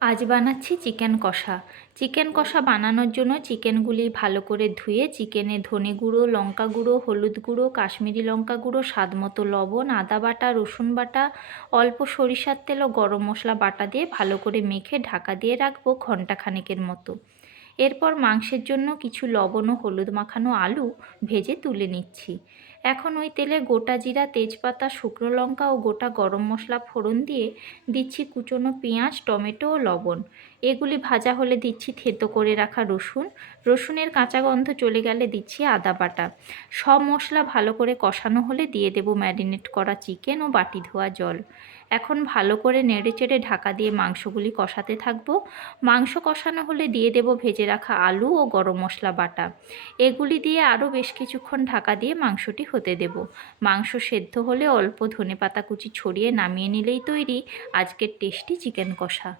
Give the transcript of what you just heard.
আজ বানাচ্ছি চিকেন কষা। চিকেন কষা বানানোর জন্য চিকেনগুলি ভালো করে ধুয়ে চিকেনে ধনে গুঁড়ো, লঙ্কা গুঁড়ো, হলুদ গুঁড়ো, কাশ্মীরি লঙ্কা গুঁড়ো, স্বাদ মতো লবণ, আদা বাটা, রসুন বাটা, অল্প সরিষার তেল ও গরম মশলা বাটা দিয়ে ভালো করে মেখে ঢাকা দিয়ে রাখবো ঘন্টাখানেকের মতো। এরপর মাংসের জন্য কিছু লবণ ও হলুদ মাখানো আলু ভেজে তুলে নিচ্ছি। এখন ওই তেলে গোটা জিরা, তেজপাতা, শুকনো লঙ্কা ও গোটা গরম মশলা ফোড়ন দিয়ে দিচ্ছি কুচনো পেঁয়াজ, টমেটো ও লবণ। এগুলি ভাজা হলে দিচ্ছি থেঁতো করে রাখা রসুন। রসুনের কাঁচা গন্ধ চলে গেলে দিচ্ছি আদা বাটা। সব মশলা ভালো করে কষানো হলে দিয়ে দেব ম্যারিনেট করা চিকেন ও বাটি ধোয়া জল। এখন ভালো করে নেড়েচেড়ে ঢাকা দিয়ে মাংসগুলি কষাতে থাকবো। মাংস কষানো হলে দিয়ে দেব ভেজে রাখা আলু ও গরম মশলা বাটা। এগুলি দিয়ে আরও বেশ কিছুক্ষণ ঢাকা দিয়ে মাংসটি হতে দেব। মাংস সেদ্ধ হলে অল্প ধনেপাতা কুচি ছড়িয়ে নামিয়ে নিলেই তৈরি আজকের টেস্টি চিকেন কষা।